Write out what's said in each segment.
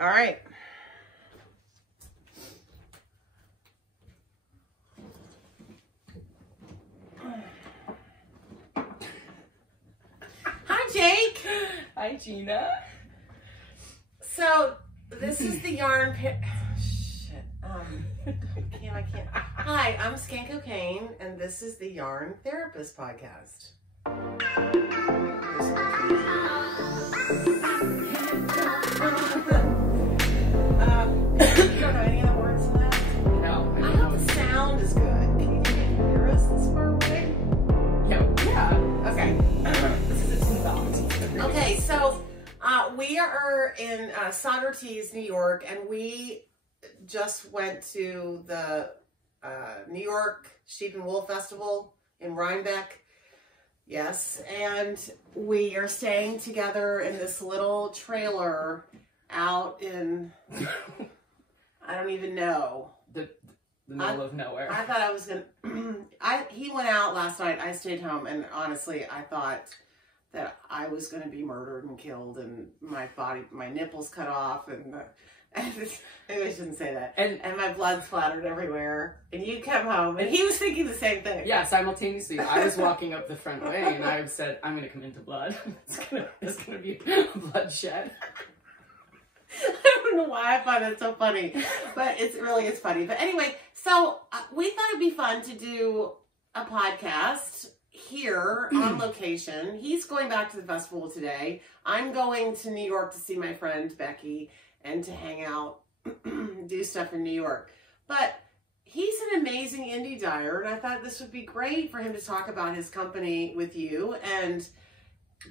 All right. Hi, Jake. Hi, Gina. So, this is the yarn shit. I can't. Hi, I'm Skeincocaine, and this is the Yarn Therapist Podcast. You don't know any other words to that? No. I hope the sound is good. Can you hear us this far away? Yeah. Okay. This is not. Okay, so we are in Saugerties, New York, and we just went to the New York Sheep and Wool Festival in Rhinebeck. Yes, and we are staying together in this little trailer out in, I don't even know. The middle of nowhere. I thought I was going to, he went out last night, I stayed home, and honestly, I thought that I was going to be murdered and killed, and my nipples cut off, and maybe I shouldn't say that. And my blood splattered everywhere. And you come home, and he was thinking the same thing. Yeah, simultaneously, I was walking up the front way, and I said, "I'm going to come into blood. It's gonna be bloodshed." I don't know why I find it so funny, but it's funny. But anyway, so we thought it'd be fun to do a podcast here on location. He's going back to the festival today. I'm going to New York to see my friend Becky and to hang out, do stuff in New York. But he's an amazing indie dyer, and I thought this would be great for him to talk about his company with you and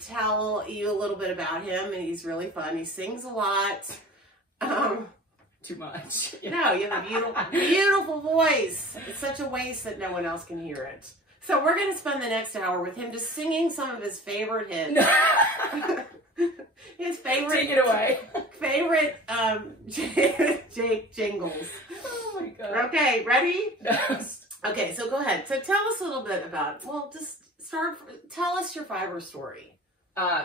tell you a little bit about him. And he's really fun. He sings a lot. Too much. No, you have a beautiful, beautiful voice. It's such a waste that no one else can hear it. So we're going to spend the next hour with him just singing some of his favorite hits. His favorite. Take it away. Favorite Jake jingles. Oh my god. Okay, ready? Okay, so go ahead. So tell us a little bit about, tell us your fiber story.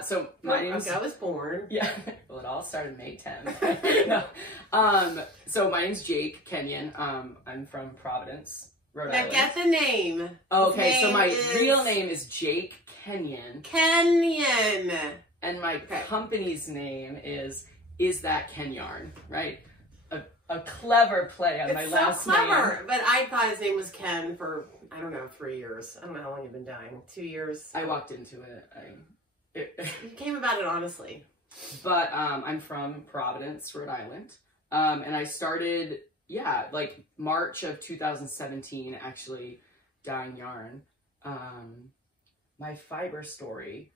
So my name's... I was born. Yeah. Well, it all started May 10th. No. So my name's Jake Kenyon. I'm from Providence, Rhode Island. Now get the name. Okay, so my real name is Jake Kenyon. Kenyon. And my company's name is That Ken Yarn, right? A clever play on my last name. It's so clever. But I thought his name was Ken for, I don't know, 3 years. I don't know how long you've been dying. 2 years? I walked into it. You came about it honestly. But I'm from Providence, Rhode Island. And I started, like March of 2017, actually, dyeing yarn. My fiber story.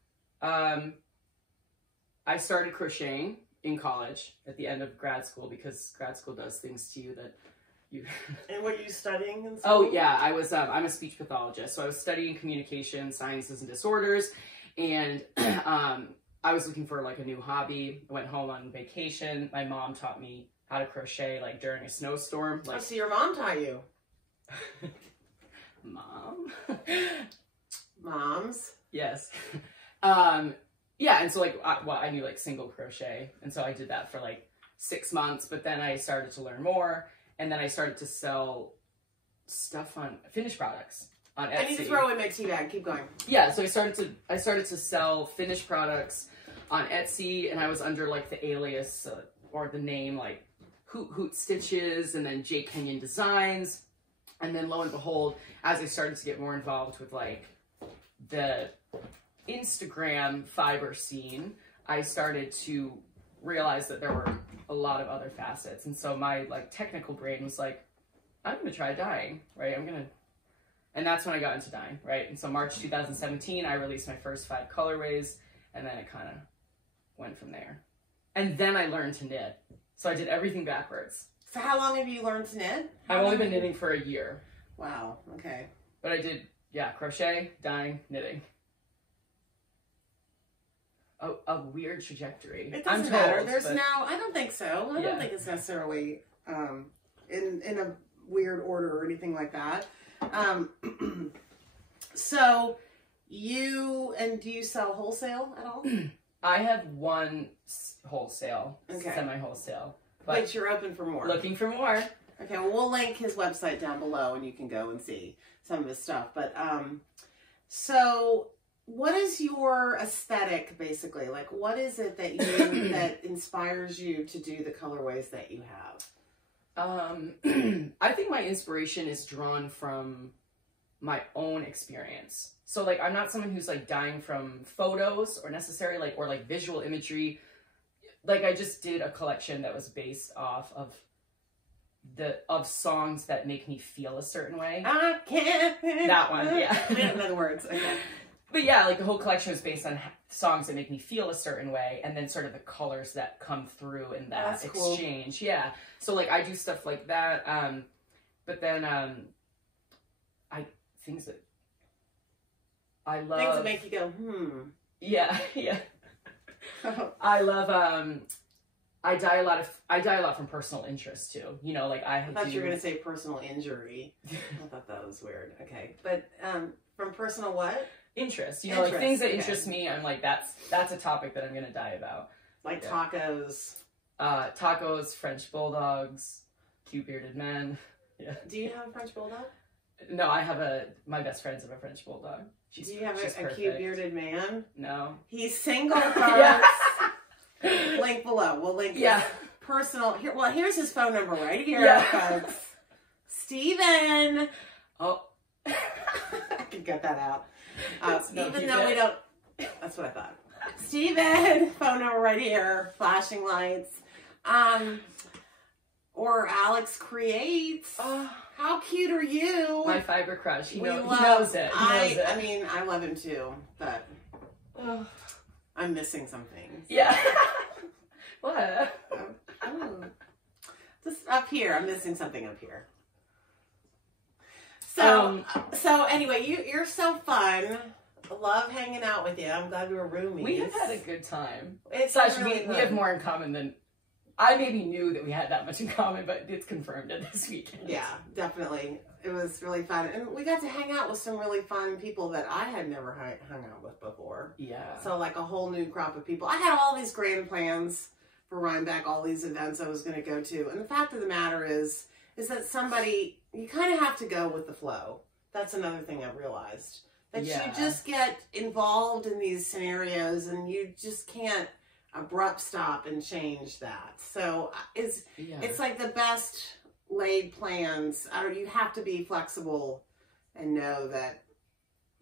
I started crocheting in college at the end of grad school because grad school does things to you that you... And what are you studying in school? Oh, yeah. I was, I'm a speech pathologist. So I was studying communication, sciences, and disorders. And I was looking for like a new hobby. I went home on vacation. My mom taught me how to crochet like during a snowstorm. Like, oh, so your mom taught you? Mom? Moms? Yes. Yeah, and so like, I knew like single crochet. And so I did that for like 6 months, but then I started to learn more. And then I started to sell stuff on finished products on Etsy. I need to throw in my tea bag. Keep going. Yeah, so I started to sell finished products on Etsy, and I was under like the alias or the name like Hoot Stitches, and then Jake Kenyon Designs. And then lo and behold, as I started to get more involved with like the Instagram fiber scene, I started to realize that there were a lot of other facets. And so my like technical brain was like, I'm gonna try dyeing, right? And that's when I got into dyeing, right? And so March 2017, I released my first 5 colorways, and then it kind of went from there. And then I learned to knit. So I did everything backwards. So how long have you learned to knit? I've only been knitting for a year. Wow, okay. But I did, crochet, dyeing, knitting. A weird trajectory. It doesn't matter. I don't think so. I don't think it's necessarily in a weird order or anything like that. So do you sell wholesale at all? I have one wholesale, Okay. semi-wholesale. But you're open for more. Looking for more. Okay, well, we'll link his website down below and you can go and see some of his stuff. But, so what is your aesthetic, basically? Like, what is it that you, that inspires you to do the colorways that you have? I think my inspiration is drawn from my own experience. So, like, I'm not someone who's, like, dying from photos or necessarily, like, or, like, visual imagery. Like, I just did a collection that was based off of songs that make me feel a certain way. I can't. That one, yeah. In other words, okay. But yeah, like the whole collection was based on songs that make me feel a certain way, and then sort of the colors that come through in that exchange. Cool. Yeah. So like I do stuff like that. But then things that I love. Things that make you go, Yeah, yeah. I love I dye a lot from personal interest too. You know, like I thought you were gonna say personal injury. I thought that was weird. Okay. But from personal what? Interest. You know, like things that interest me, I'm like, that's a topic that I'm gonna dye about. Like tacos. Tacos, French bulldogs, cute bearded men. Yeah. Do you have a French bulldog? No, my best friends have a French bulldog. Do you have a cute bearded man? No. He's single, folks. Link below. We'll link his personal. Here's his phone number right here, folks. Steven. Oh. I could get that out. Even though we don't. That's what I thought. Steven, phone number right here. Flashing lights. Or Alex Creates. How cute are you? My fiber crush. He knows it. I mean, I love him too, but I'm missing something. Yeah. What? Just up here. I'm missing something up here. So anyway, you're so fun. I love hanging out with you. I'm glad we were roomies. We have had a good time. It's we have more in common than I maybe knew that we had that much in common, but it's confirmed at this weekend. Yeah, definitely. It was really fun. And we got to hang out with some really fun people that I had never hung out with before. Yeah. So like a whole new crop of people. I had all these grand plans for Rhinebeck, all these events I was going to go to. And the fact of the matter is that you kind of have to go with the flow. That's another thing I realized. That you just get involved in these scenarios and you just can't abrupt stop and change that. So it's like the best laid plans. You have to be flexible and know that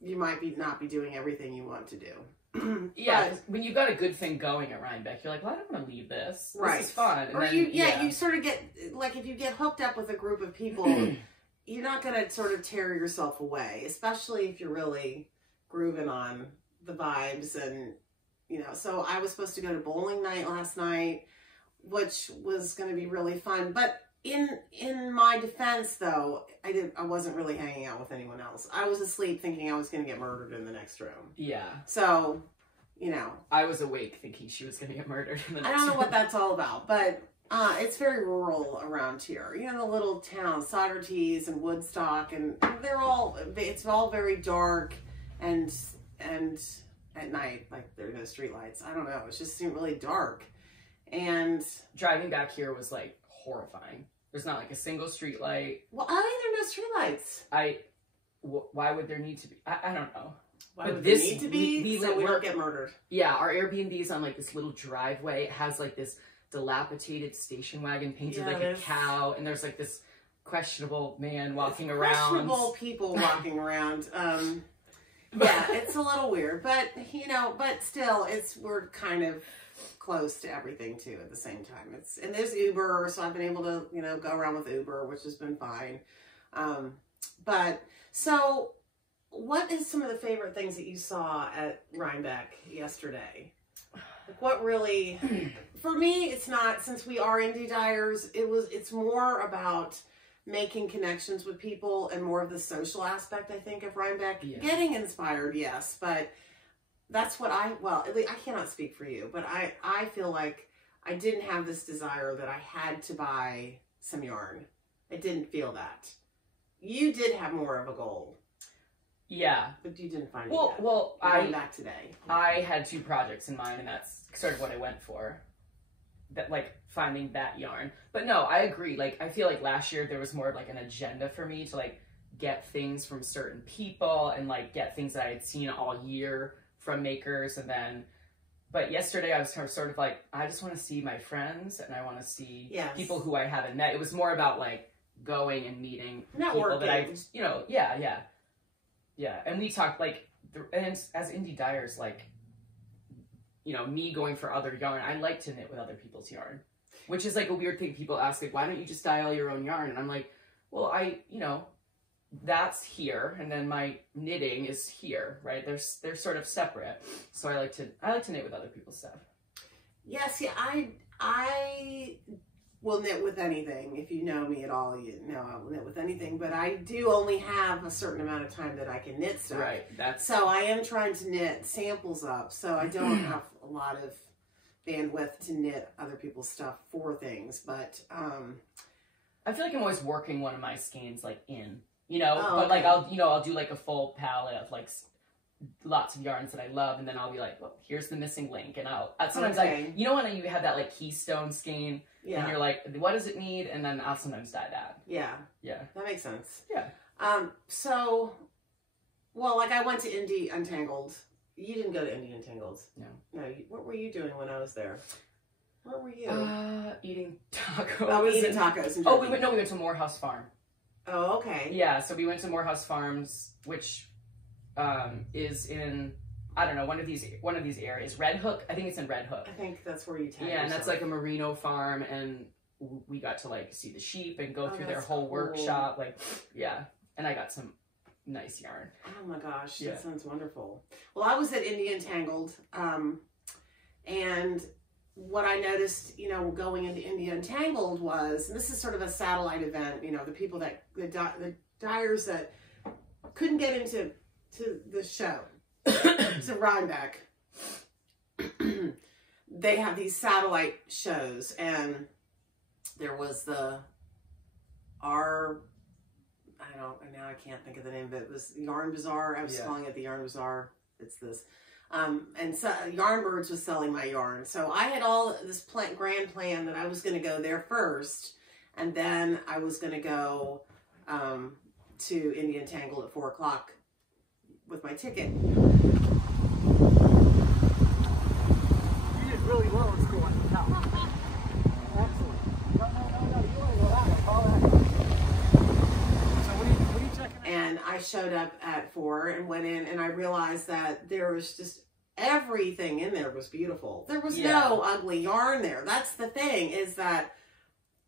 you might not be doing everything you want to do. Yeah, when you've got a good thing going at Rhinebeck, you're like, well, I don't want to leave this. Right. This is fun. And or then, you sort of get, like if you get hooked up with a group of people, you're not going to sort of tear yourself away, especially if you're really grooving on the vibes. And you know, so I was supposed to go to bowling night last night, which was going to be really fun. But in my defense, though, I wasn't really hanging out with anyone else. I was asleep thinking I was going to get murdered in the next room. Yeah. So, you know. I was awake thinking she was going to get murdered in the next room. I don't know what that's all about, but it's very rural around here. You know, the little towns, Saugerties and Woodstock, and it's all very dark and at night, like there are no street lights. I don't know. It just seemed really dark. And driving back here was like horrifying. There's not like a single street light. Well, I think there are no street lights. Why would there need to be? I don't know. Why would there need to be? So we don't get murdered. Yeah, our Airbnb is on like this little driveway. It has like this dilapidated station wagon painted like a cow, and there's like this questionable man walking around. Questionable people walking around. Yeah, it's a little weird, but you know, but still, we're kind of close to everything too at the same time. And there's Uber, so I've been able to, you know, go around with Uber, which has been fine. But so what is some of the favorite things that you saw at Rhinebeck yesterday? Like what really, for me, it's not, since we are indie dyers, it's more about making connections with people and more of the social aspect, I think, of Rhinebeck. Yeah. Getting inspired, yes, but that's what at least I cannot speak for you, but I feel like I didn't have this desire that I had to buy some yarn. I didn't feel that. You did have more of a goal. Yeah. But you didn't find it Well, yet. well, Going back today. I had 2 projects in mind, and that's sort of what I went for. That, like, finding that yarn. But no, I agree. Like, I feel like last year there was more of, like, an agenda for me to, like, get things from certain people and, like, get things that I had seen all year from makers. And then, but yesterday I was sort of like, I just want to see my friends, and I want to see people who I haven't met. It was more about, like, going and meeting people that I, you know, yeah. And we talked, like, and as indie dyers, like, you know, me going for other yarn, I like to knit with other people's yarn, which is like a weird thing. People ask, like, why don't you just dye all your own yarn? And I'm like, well, you know, that's here, and then my knitting is here, right? They're sort of separate. So I like to knit with other people's stuff. Yes, yeah, I will knit with anything. If you know me at all, you know I will knit with anything. But I do only have a certain amount of time that I can knit stuff. Right. So I am trying to knit samples up. So I don't have a lot of bandwidth to knit other people's stuff for things. But I feel like I'm always working one of my skeins like in, you know. But okay. like I'll do like a full palette of like lots of yarns that I love, and then I'll be like, well, here's the missing link, and I'll sometimes like, you know, when you have that like keystone skein. Yeah. And you're like, what does it need? And then I'll sometimes dye that. Yeah. Yeah. That makes sense. Yeah. So, well, like I went to Indie Untangled. You didn't go to Indie Untangled. No. No. What were you doing when I was there? Where were you? Eating tacos. Oh, eating tacos. We went to Morehouse Farm. Oh, okay. Yeah. So we went to Morehouse Farms, which is in, I don't know, one of these areas. Red Hook. I think it's in Red Hook. I think that's where you take. Yeah, and that's like a merino farm, and we got to like see the sheep and go through their whole workshop. Like, yeah, and I got some nice yarn. Oh my gosh, that sounds wonderful. Well, I was at Indie Untangled, and what I noticed, you know, going into Indie Untangled was, and this is sort of a satellite event. You know, the people that the dyers that couldn't get into the show. To Rhinebeck, they have these satellite shows, and there was now I can't think of the name of it. It was Yarn Bazaar. I was calling it the Yarn Bazaar. It's this. And so Yarnbirds was selling my yarn. So I had all this grand plan that I was going to go there first, and then I was going to go to Indie Untangled at 4 o'clock with my ticket. Really well in school on the top. Excellent. No, you want to go out. I'll call that. So what are you checking out? And I showed up at 4 and went in, and I realized that there was just everything in there was beautiful. There was no ugly yarn there. That's the thing, is that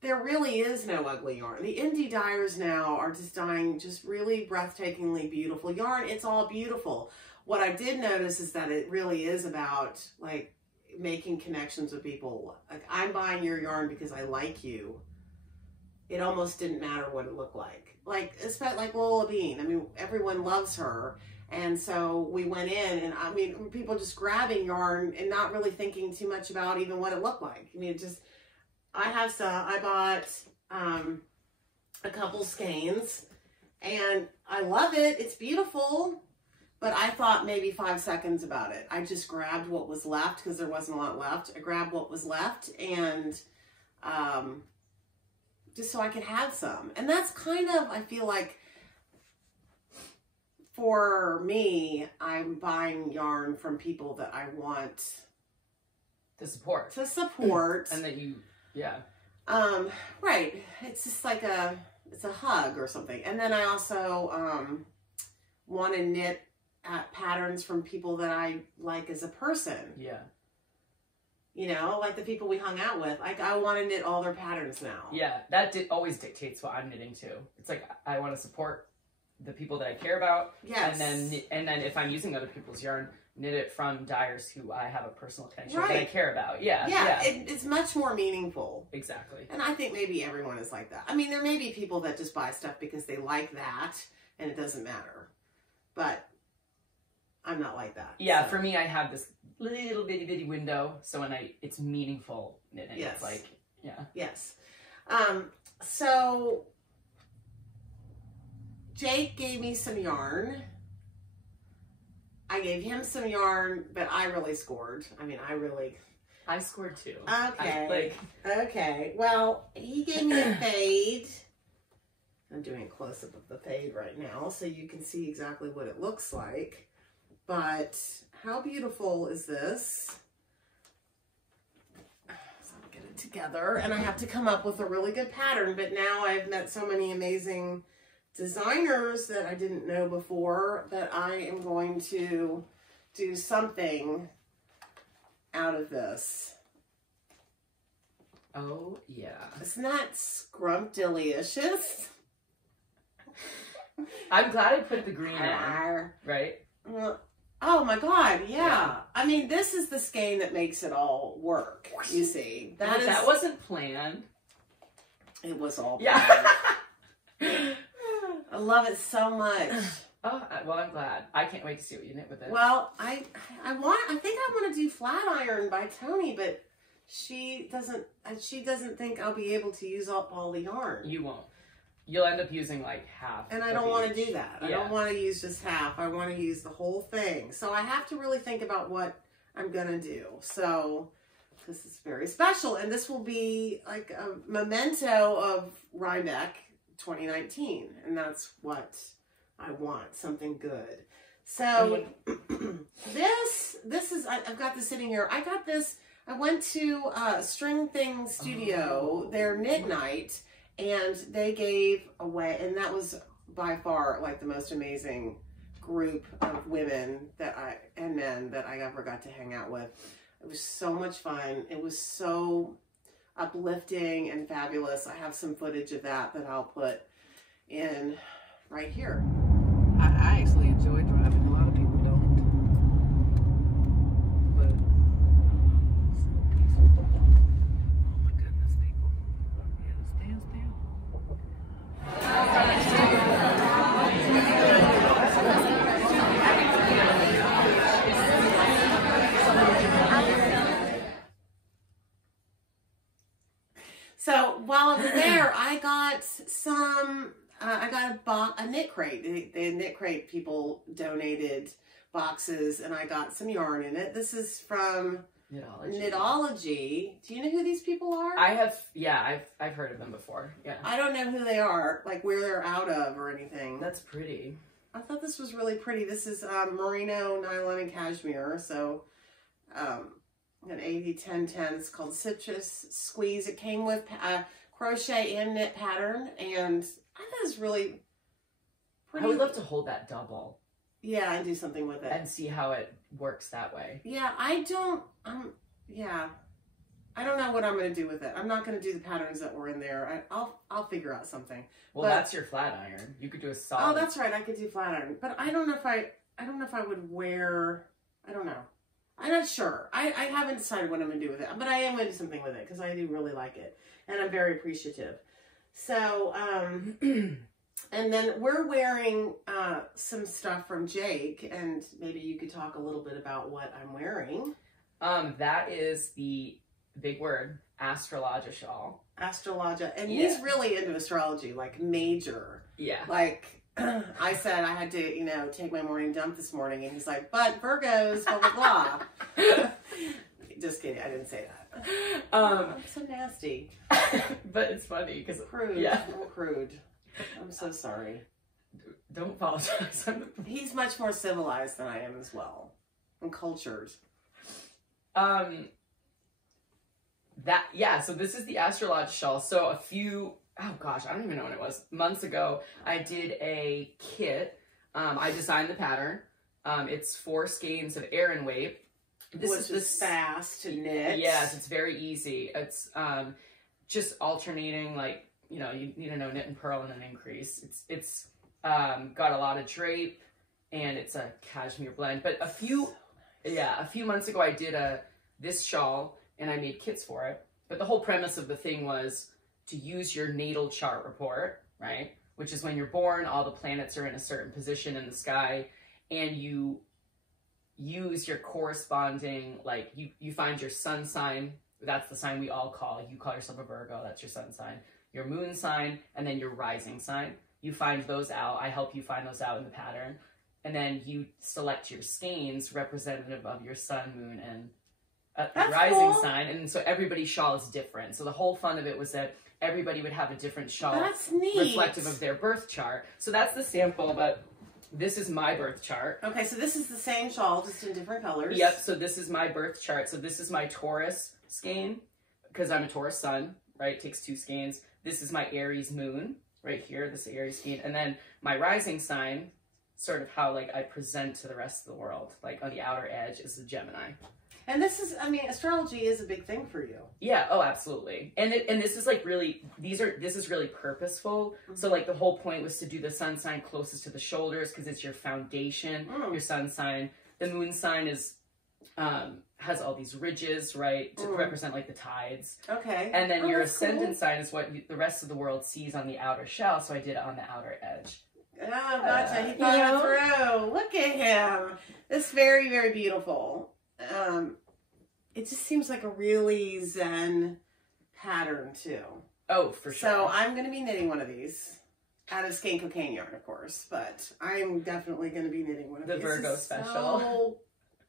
there really is no ugly yarn. The indie dyers now are just dyeing just really breathtakingly beautiful yarn. It's all beautiful. What I did notice is that it really is about like making connections with people. Like, I'm buying your yarn because I like you. It almost didn't matter what it looked like. Like, especially like Lola Bean. I mean, everyone loves her. And so we went in, and I mean, people just grabbing yarn and not really thinking too much about even what it looked like. I mean, it just, I bought a couple skeins, and I love it. It's beautiful. But I thought maybe 5 seconds about it. I just grabbed what was left because there wasn't a lot left. I grabbed what was left, and just so I could have some. And that's kind of, I feel like, for me, I'm buying yarn from people that I want to support. And that you, right. It's just like it's a hug or something. And then I also want to knit patterns from people that I like as a person. Yeah. You know, like the people we hung out with. Like, I want to knit all their patterns now. Yeah, that always dictates what I'm knitting too. It's like, I want to support the people that I care about. Yes. And then if I'm using other people's yarn, knit it from dyers who I have a personal connection with that I care about. Yeah. Yeah. It's much more meaningful. Exactly. And I think maybe everyone is like that. I mean, there may be people that just buy stuff because they like that and it doesn't matter. But I'm not like that. Yeah, so. For me, I have this little bitty window. So when it's meaningful knitting. Yes. It's like, yeah. Yes. So Jake gave me some yarn, I gave him some yarn, but I really scored. I mean, I scored too. Okay. Okay. Well, he gave me a fade. I'm doing a close-up of the fade right now so you can see exactly what it looks like. But how beautiful is this? So I'll get it together, and I have to come up with a really good pattern, but now I've met so many amazing designers that I didn't know before that I am going to do something out of this. Oh, yeah. Isn't that scrumptious? I'm glad I put the green in, right? Oh my God, yeah. I mean, this is the skein that makes it all work, you see. That wasn't planned. It was all planned. Yeah. I love it so much. Oh, well, I'm glad. I can't wait to see what you knit with it. Well, I think I want to do flat iron by Tony, but she doesn't think I'll be able to use up all the yarn. You won't. You'll end up using like half. And I don't want to do that. I don't want to use just half. I want to use the whole thing. So I have to really think about what I'm going to do. So this is very special. And this will be like a memento of Rhinebeck 2019. And that's what I want. Something good. So this is, I've got this sitting here. I got this, I went to String Thing Studio, their knit night. And they gave away, and that was by far like the most amazing group of women and men that I ever got to hang out with. It was so much fun. It was so uplifting and fabulous. I have some footage of that I'll put in right here. I actually enjoy driving. A lot of people don't. But it's so peaceful. Oh my goodness, people. Yeah, stand still. So while I was there, I got some, I got a knit crate. The knit crate people donated boxes, and I got some yarn in it. This is from Knitology. Do you know who these people are? I have, yeah, I've heard of them before. Yeah. I don't know who they are, like where they're out of or anything. That's pretty. I thought this was really pretty. This is merino, nylon, and cashmere. So an 80-10-10. It's called Citrus Squeeze. It came with crochet and knit pattern, and I thought it was really pretty. I would love to hold that double. Yeah, and do something with it. And see how it works that way. Yeah, I don't know what I'm going to do with it. I'm not going to do the patterns that were in there. I'll figure out something. Well, that's your flat iron. You could do a solid. Oh, that's right. I could do flat iron. But I don't know if I would wear, I don't know. I'm not sure. I haven't decided what I'm going to do with it. But I am going to do something with it because I do really like it. And I'm very appreciative. So, and then we're wearing some stuff from Jake, and maybe you could talk a little bit about what I'm wearing. That is the big word, astrologia shawl. Astrologia. And he's really into astrology, like major. Yeah. Like, I said I had to, take my morning dump this morning, and he's like, but Virgos, blah, blah, blah. Just kidding. I didn't say that. I'm so nasty. But it's funny because crude. Yeah. I'm crude. I'm so sorry. Don't apologize. He's much more civilized than I am as well, and cultured. So this is the astrologia shawl. So a few, oh gosh, I don't even know when it was, months ago, I did a kit. I designed the pattern. It's 4 skeins of Aran Weight. This is fast to knit. Yes, it's very easy. It's just alternating, like, you need to know knit and purl and then increase. It's got a lot of drape, and it's a cashmere blend. But a few months ago, I did this shawl, and I made kits for it. But the whole premise of the thing was to use your natal chart report, right? Which is when you're born, all the planets are in a certain position in the sky, and you use your corresponding, like, you find your sun sign. That's the sign we all call. You call yourself a Virgo. That's your sun sign. Your moon sign, and then your rising sign. You find those out. I help you find those out in the pattern. and then you select your skeins representative of your sun, moon, and That's rising cool. sign. And so everybody's shawl is different. So the whole fun of it was that everybody would have a different shawl That's neat. reflective of their birth chart. So that's the sample, but this is my birth chart. Okay, so this is the same shawl, just in different colors. Yep, so this is my birth chart. So this is my Taurus skein, because I'm a Taurus sun, right? It takes 2 skeins. This is my Aries moon, right here, this Aries skein. And then my rising sign, sort of how like I present to the rest of the world, like on the outer edge, is the Gemini. And this is, I mean, astrology is a big thing for you. Yeah, oh, absolutely. And this is like really, this is really purposeful. So like the whole point was to do the sun sign closest to the shoulders because it's your foundation, your sun sign. The moon sign is, has all these ridges, right, to represent like the tides. Okay. And then your ascendant cool. sign is what the rest of the world sees on the outer shell. So I did it on the outer edge. Oh, gotcha. He thought it through. Look at him. It's very, very beautiful. It just seems like a really zen pattern too. Oh, for sure. So I'm going to be knitting one of these out of Skeincocaine yarn, of course, but I'm definitely going to be knitting one of these. The Virgo special. So,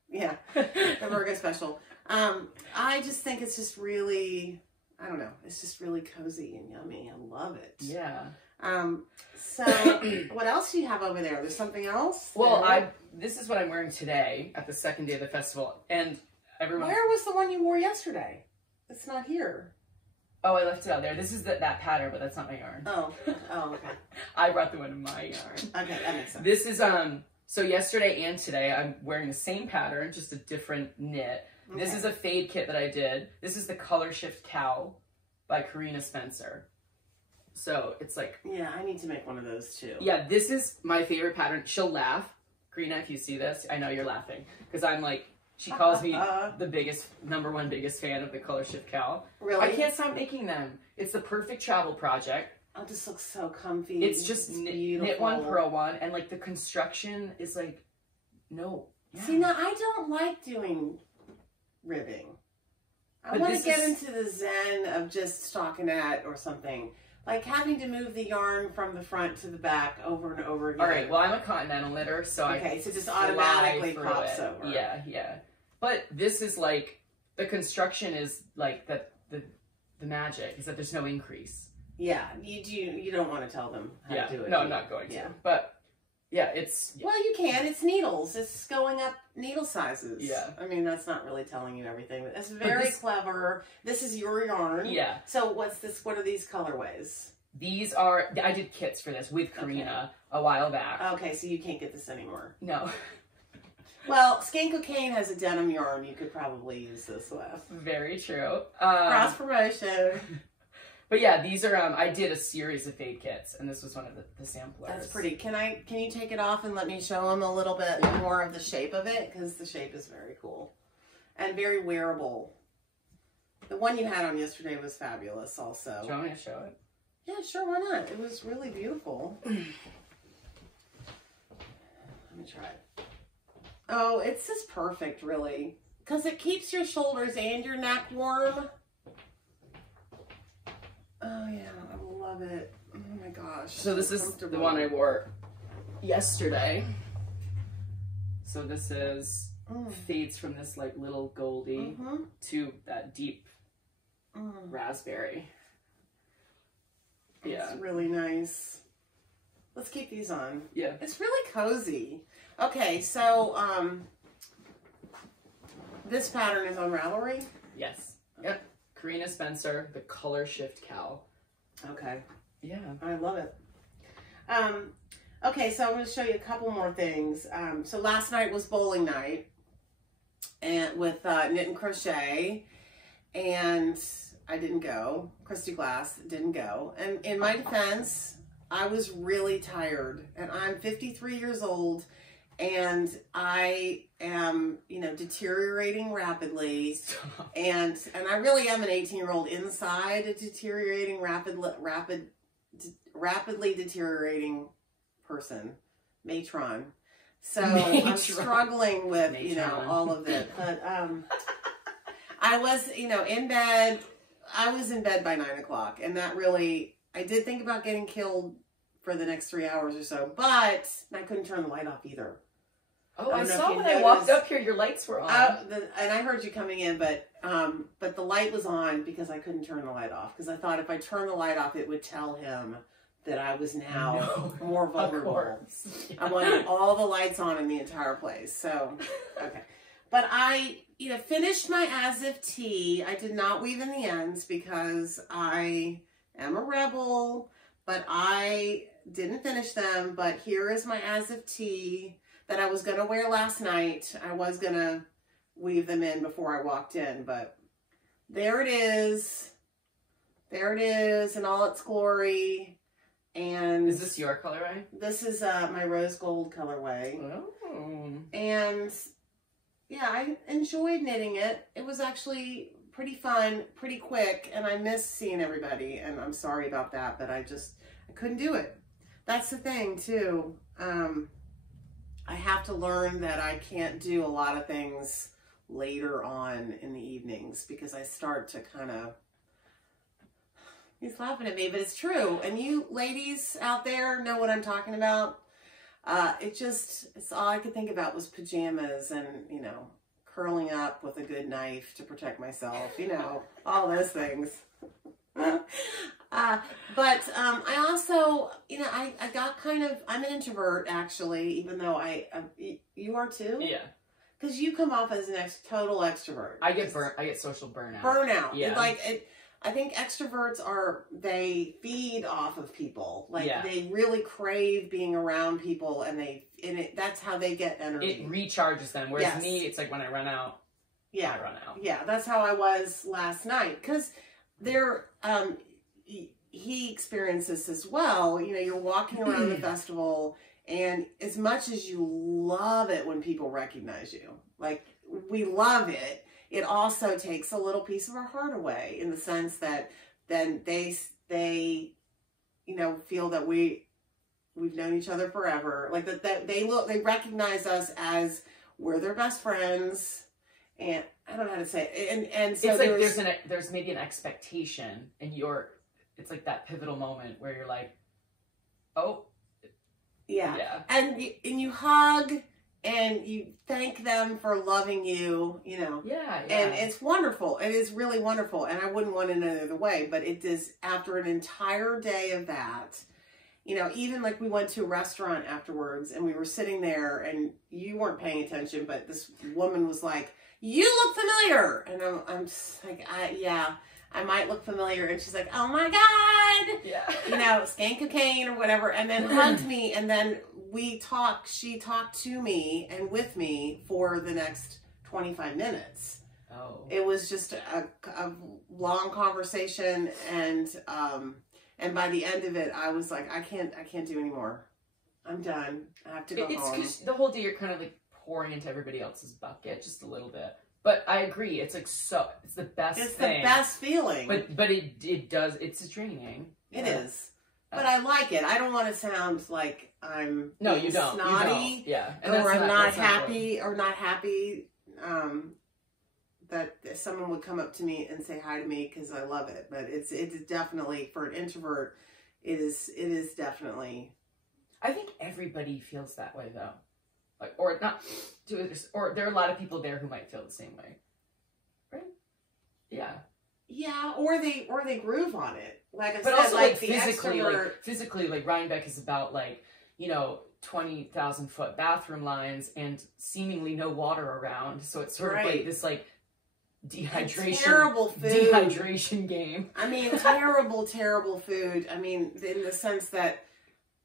yeah, the Virgo special. I just think it's just really, I don't know, it's just really cozy and yummy. I love it. Yeah. So what else do you have over there? There's something else? Well, this is what I'm wearing today at the second day of the festival, and everyone. Where was the one you wore yesterday? It's not here. Oh, I left it out there. This is that pattern, but that's not my yarn. Oh, okay. I brought the one in my yarn. Okay, that makes sense. This is so yesterday and today I'm wearing the same pattern, just a different knit. Okay. This is a fade kit that I did. This is the Color Shift Cowl by Carina Spencer. So it's like, yeah, I need to make one of those too. yeah, this is my favorite pattern. She'll laugh. Carina, if you see this, I know you're laughing because I'm like, she calls me the #1 biggest fan of the Color Shift Cowl. Really? I can't stop making them. It's the perfect travel project. Oh, this looks so comfy. It's just knit one, purl one, and like the construction is like, no. Yeah. See, now I don't like doing ribbing. I want to get into the zen of just stockinette or something. Like having to move the yarn from the front to the back over and over again. All right, well, I'm a continental knitter, so okay, so just automatically through pops it. over. Yeah, yeah. But this is like, the construction is like the magic is that there's no increase. Yeah, you don't want to tell them how to do it. No, I'm not going to. But yeah, it's... Yeah. Well, you can. It's needles. It's going up needle sizes. Yeah. I mean, that's not really telling you everything, but it's very clever. This is your yarn. Yeah. So what's this? What are these colorways? These are... I did kits for this with Carina a while back. Okay, so you can't get this anymore. No. Well, Skeincocaine has a denim yarn you could probably use this with. Very true. Cross promotion. But yeah, these are, I did a series of fade kits, and this was one of the samplers. That's pretty. Can you take it off and let me show them a little bit more of the shape of it? Because the shape is very cool. And very wearable. The one you had on yesterday was fabulous also. Do you want me to show it? Yeah, sure, why not? It was really beautiful. Let me try it. Oh, it's just perfect, really. Because it keeps your shoulders and your neck warm. Oh, yeah, I love it. Oh, my gosh. So this is the one I wore yesterday. So this is fades from this like little goldy to that deep raspberry. Yeah. It's really nice. Let's keep these on. Yeah. It's really cozy. Okay, so this pattern is on Ravelry? Yes. Yep. Carina Spencer, the Color Shift Cowl. Okay. Yeah. I love it. Okay, so I'm going to show you a couple more things. So last night was bowling night and with Knit and Crochet, and I didn't go. Christy Glass didn't go. And in my defense, I was really tired, and I'm 53 years old, and I am, deteriorating rapidly. And I really am an 18-year-old inside, a deteriorating, rapidly deteriorating person, matron. So I'm struggling with, all of it. But I was, in bed. I was in bed by 9 o'clock, and that really, I did think about getting killed for the next 3 hours or so, but I couldn't turn the light off either. Oh, I don't know if saw you when I walked noticed. up here, your lights were on. And I heard you coming in, but the light was on because I couldn't turn the light off. Because I thought if I turned the light off, it would tell him that I was now more vulnerable. Yeah. I wanted all the lights on in the entire place. So, okay. But I, finished my As If Tee. I did not weave in the ends because I am a rebel, but I didn't finish them. But here is my As If Tee that I was going to wear last night. I was going to weave them in before I walked in, but there it is. There it is in all its glory. And is this your colorway? this is my rose gold colorway. Oh. And yeah, I enjoyed knitting it. It was actually pretty fun, pretty quick, and I missed seeing everybody, and I'm sorry about that, but I couldn't do it. That's the thing too. I have to learn that I can't do a lot of things later on in the evenings because I start to kind of, he's laughing at me, but it's true. And you ladies out there know what I'm talking about. It's all I could think about was pajamas and, curling up with a good knife to protect myself, all those things. But I also, I got I'm an introvert actually, even though you are too? Yeah. Because you come off as an total extrovert. I get social burnout. Burnout. Yeah. I think extroverts they feed off of people. Yeah. They really crave being around people, and that's how they get energy. It recharges them. Whereas me, it's like when I run out, yeah. I run out. Yeah, that's how I was last night. Because he experienced this as well. You're walking around the festival, and as much as you love it when people recognize you, we love it, it also takes a little piece of our heart away in the sense that then they feel that we've known each other forever. That they recognize us as we're their best friends, and I don't know how to say it. And so it's like there's maybe an expectation, and it's like that pivotal moment where you're like, oh, yeah. And you hug. And you thank them for loving you, Yeah. And it's wonderful. It is really wonderful. And I wouldn't want it any other way. But it is, after an entire day of that, even we went to a restaurant afterwards and we were sitting there and you weren't paying attention, but this woman was like, "You look familiar." And I'm just like, I might look familiar. And she's like, "Oh my God." Yeah. Skeincocaine or whatever. And then hugged me. And then she talked to me and with me for the next 25 minutes. Oh. It was just a long conversation, and by the end of it, I was like, I can't do anymore. I'm done. I have to go home. It's the whole day you're kind of pouring into everybody else's bucket just a little bit. But I agree, it's it's the best thing. It's the best feeling. But it's draining. It is. But I like it. I don't want to sound like I'm snotty. You don't. Yeah. And or I'm not happy that someone would come up to me and say hi to me because I love it. But it is definitely, for an introvert, it is definitely. I think everybody feels that way though. Or not, or there are a lot of people there who might feel the same way. Right? Yeah. Yeah, or they groove on it. Like I but said, also the physically, Rhinebeck is about 20,000 foot bathroom lines and seemingly no water around. So it's sort of like this dehydration game. I mean, terrible food. I mean, in the sense that,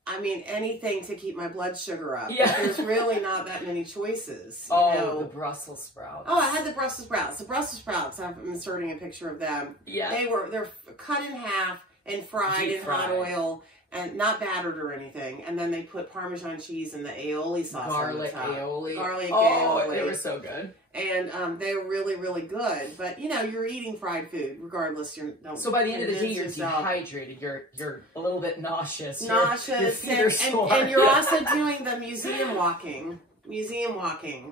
anything to keep my blood sugar up. Yeah. There's really not that many choices. The Brussels sprouts. Oh, I had the Brussels sprouts. The Brussels sprouts, I'm inserting a picture of them. Yeah. They're cut in half and fried in hot oil and not battered or anything. And then they put Parmesan cheese and the aioli sauce Garlic on the top. aioli. Garlic aioli. aioli. They were so good. And they're really, really good. But, you're eating fried food regardless. So by the end of the day, you're dehydrated. You're a little bit nauseous. Nauseous. And you're also doing the museum walking,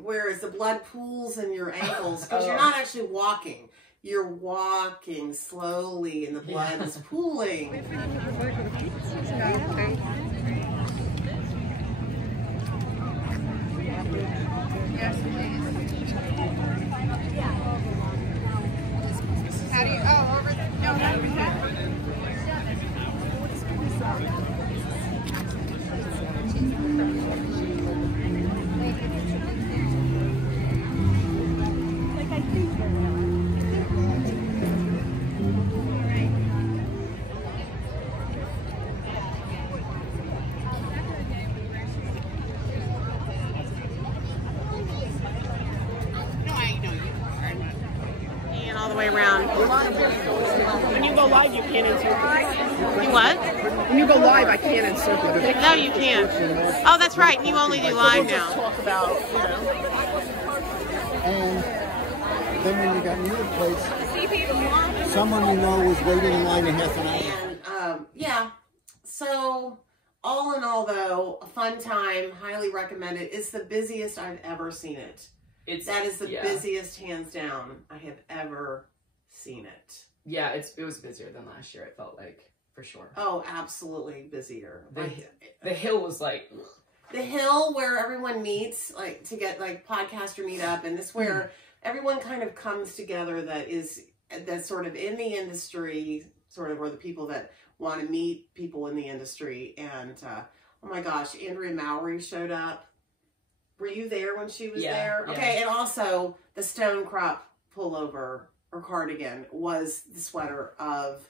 whereas the blood pools in your ankles because you're not actually walking. You're walking slowly and the blood is pooling. Yes, please. How do you, oh, over there? No, not over there. All the way around. When you go live, you can't insert it. You what? When you go live, I can't insert it. No, you can't. Oh, that's right. You only do live now. Talk about, you know. And then when you got new to the place, someone you know was waiting in line a half an hour. And yeah. So all in all, though, a fun time. Highly recommend it. It's the busiest I've ever seen it. That is the busiest, hands down, I have ever seen it. Yeah, it was busier than last year, it felt like, for sure. Oh, absolutely busier. The hill was like... The hill where everyone meets, like, to get, like, podcaster meetup, and this where everyone kind of comes together that's sort of in the industry, sort of, or the people that want to meet people in the industry. And, oh my gosh, Andrea Mowry showed up. Were you there when she was there? Yeah. Okay, and also the stone crop pullover or cardigan was the sweater of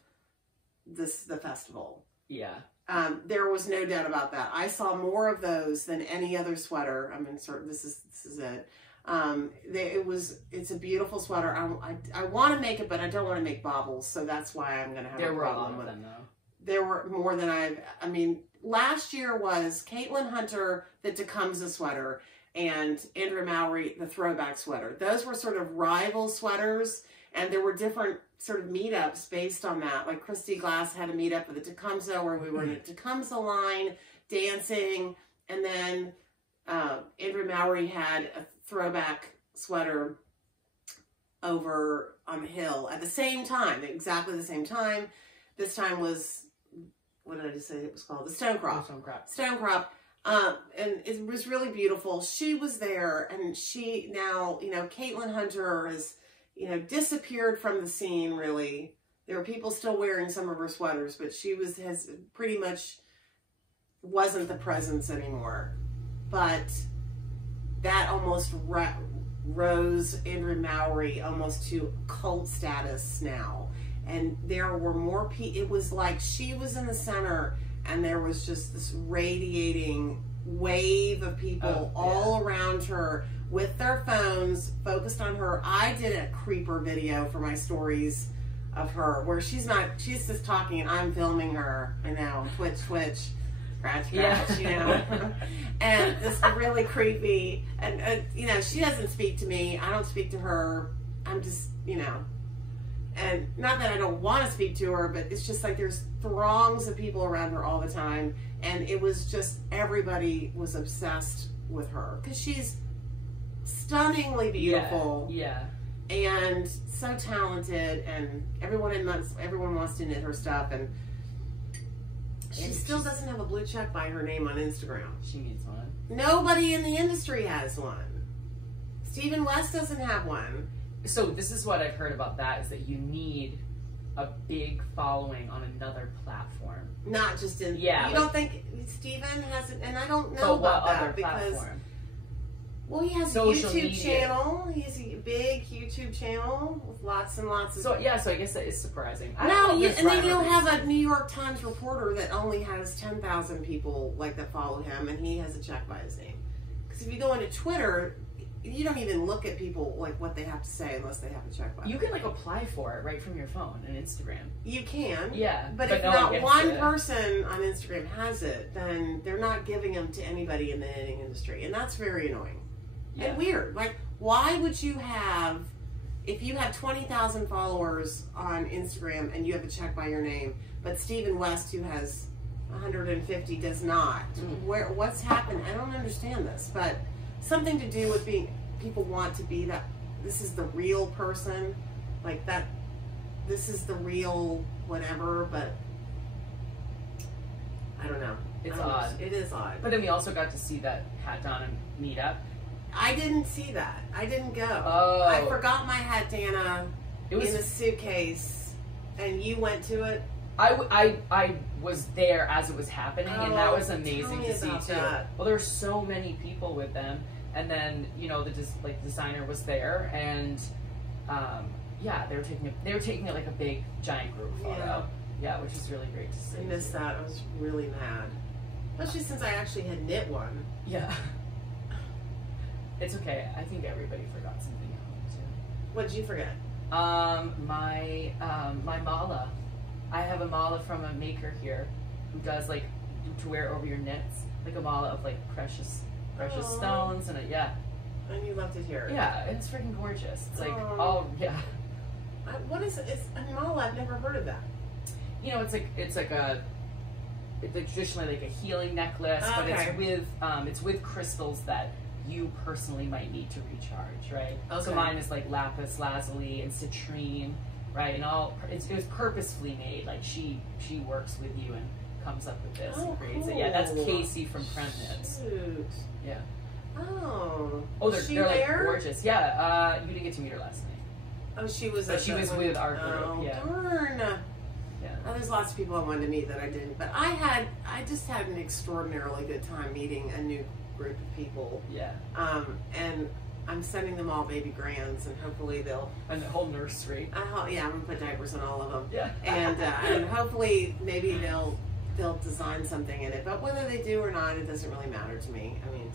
the festival. Yeah. There was no doubt about that. I saw more of those than any other sweater. I mean, this is it. It's a beautiful sweater. I want to make it, but I don't want to make bobbles, so that's why I'm going to have a problem with it. There were more than I mean, last year was Caitlin Hunter, the Tecumseh sweater, and Andrea Mowry, the throwback sweater. Those were sort of rival sweaters, and there were different sort of meetups based on that. Like Christy Glass had a meetup with the Tecumseh where we were in a Tecumseh line dancing, and then Andrea Mowry had a throwback sweater over on the hill at the same time, exactly the same time. This time was, what did I just say it was called? The Stone Crop. Stone Crop. And it was really beautiful. She was there, and she now, you know, Caitlin Hunter has, you know, disappeared from the scene, really. There were people still wearing some of her sweaters, but she has pretty much wasn't the presence anymore. But that almost rose Andrea Mowry almost to cult status now. And there were more people. It was like she was in the center, and there was just this radiating wave of people all around her with their phones focused on her. I did a creeper video for my stories of her where she's just talking and I'm filming her. I know, twitch, scratch, you know. And it's really creepy. And, you know, she doesn't speak to me. I don't speak to her. I'm just, you know. And not that I don't want to speak to her, but it's just like there's throngs of people around her all the time. And it was just, everybody was obsessed with her. Because she's stunningly beautiful. Yeah. And so talented. And everyone wants to knit her stuff. And she still doesn't have a blue check by her name on Instagram. She needs one. Nobody in the industry has one. Stephen West doesn't have one. So this is what I've heard about that, is that you need a big following on another platform. Not just in... Yeah. You don't think Stephen has it? And I don't know about that because... Platform? Well, he has a YouTube channel. He has a big YouTube channel with lots and lots of... So I guess that is surprising. And then you'll have a New York Times reporter that only has 10,000 people that follow him, and he has a check by his name. Because if you go into Twitter... You don't even look at people what they have to say unless they have a check by. You can apply for it right from your phone and Instagram. You can. Yeah. But if not one person on Instagram has it, then they're not giving them to anybody in the knitting industry. And that's very annoying. Yeah. And weird. Why would you have, if you have 20,000 followers on Instagram and you have a check by your name, but Stephen West, who has 150, does not? What's happened? I don't understand this, but something to do with people want to be that, this is the real person, this is the real whatever, but I don't know. It's odd. It is odd. But then we also got to see that Hat Donna meetup, I didn't see that. I didn't go. Oh. I forgot my hat, Dana, It was in a suitcase, and you went to it. I was there as it was happening, and that was tell amazing me to see about too. that. Well, there were so many people with them, and then the designer was there, and yeah, they were taking like a big giant group photo. Yeah, which is really great to see. I missed that. I was really mad, especially since I actually had knit one. Yeah. It's okay. I think everybody forgot something at home too. What did you forget? My mala. I have a mala from a maker here who does like to wear over your knits, like a mala of like precious Aww. stones and And you left it here. yeah, it's freaking gorgeous. It's like Aww. What is it? It's a mala. I've never heard of that. you know, it's like traditionally like a healing necklace, but Okay. it's with crystals that you personally might need to recharge, right? Okay. So mine is like lapis lazuli and citrine, right? And it was purposefully made. Like she works with you and comes up with this and creates it. Yeah, that's cool. Casey from Prem Knits. Shoot. Yeah. Oh. Oh, Was she they're like there? gorgeous. Yeah. You didn't get to meet her last night. Oh, she was. But at she the was one- with our group. Oh, Yeah. darn. Yeah. Oh, there's lots of people I wanted to meet that I didn't, but I just had an extraordinarily good time meeting a new group of people. Yeah. And I'm sending them all baby grands, and hopefully they'll. And the whole nursery. Yeah, I'm gonna put diapers on all of them. Yeah. And hopefully maybe they'll design something in it. But whether they do or not, it doesn't really matter to me. I mean,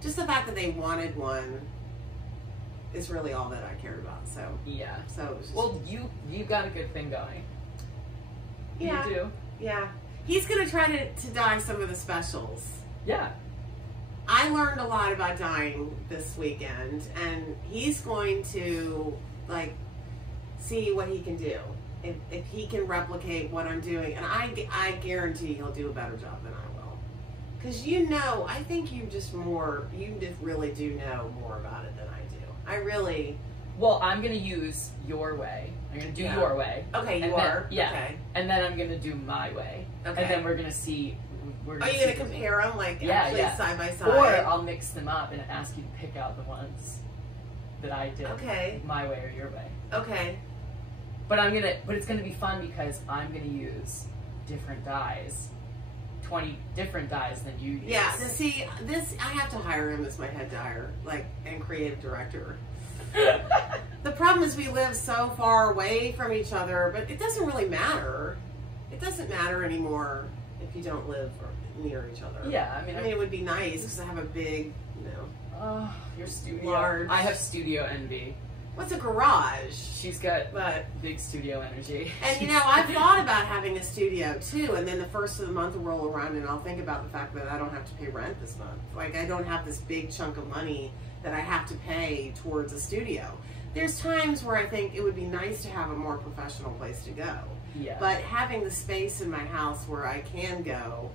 just the fact that they wanted one is really all that I cared about. So Yeah. so it was just, Well, you got a good thing going. yeah, You do. yeah. He's gonna try to dye some of the specials. Yeah. I learned a lot about dyeing this weekend, and he's going to like see what he can do. If he can replicate what I'm doing, and I guarantee he'll do a better job than I will. Because I think you just really do know more about it than I do. I really. Well, I'm gonna use your way. I'm gonna do Yeah. your way. Okay, you And are. Then, yeah. Okay. And then I'm gonna do my way. Okay. And then we're gonna see. Are you gonna compare them like actually side by side? Or I'll mix them up and ask you to pick out the ones that I did. Okay. My way or your way. Okay. But it's gonna be fun because I'm gonna use different dyes. 20 different dyes than you use. Yeah. See, I have to hire him as my head dyer, and creative director. The problem is we live so far away from each other, but it doesn't really matter. It doesn't matter anymore if you don't live near each other. Yeah, I mean, it would be nice because I have a big, your studio. Large. I have studio envy. what's a garage? She's got But big studio energy. and I've thought about having a studio too, and then the first of the month will roll around, and I'll think about the fact that I don't have to pay rent this month. Like I don't have this big chunk of money that I have to pay towards a studio. There's times where I think it would be nice to have a more professional place to go. Yeah. But having the space in my house where I can go,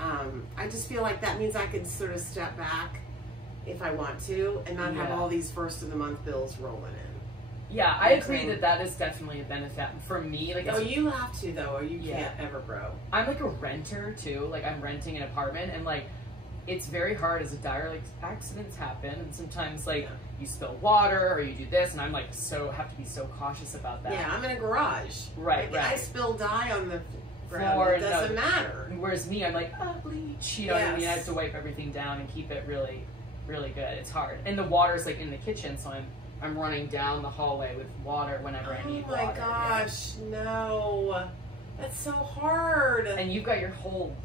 I just feel like that means I could sort of step back if I want to and not have Yeah. all these first of the month bills rolling in. Yeah, I agree that is definitely a benefit for me. Like, Oh, you have to though, or you Yeah. can't ever grow. I'm like a renter too. Like, I'm renting an apartment, and like, it's very hard as a dyer. Like, accidents happen, and sometimes like you spill water or you do this, and I'm like have to be so cautious about that. Yeah, I'm in a garage. Right, Like, I right. spill dye on the ground. Floor, It doesn't no. matter. Whereas me, I'm like, bleach. You know what I mean? I Yes. have to wipe everything down and keep it really, really good. It's hard, and the water's like in the kitchen, so I'm running down the hallway with water whenever I need Oh water. my gosh, no. That's so hard. And you've got your whole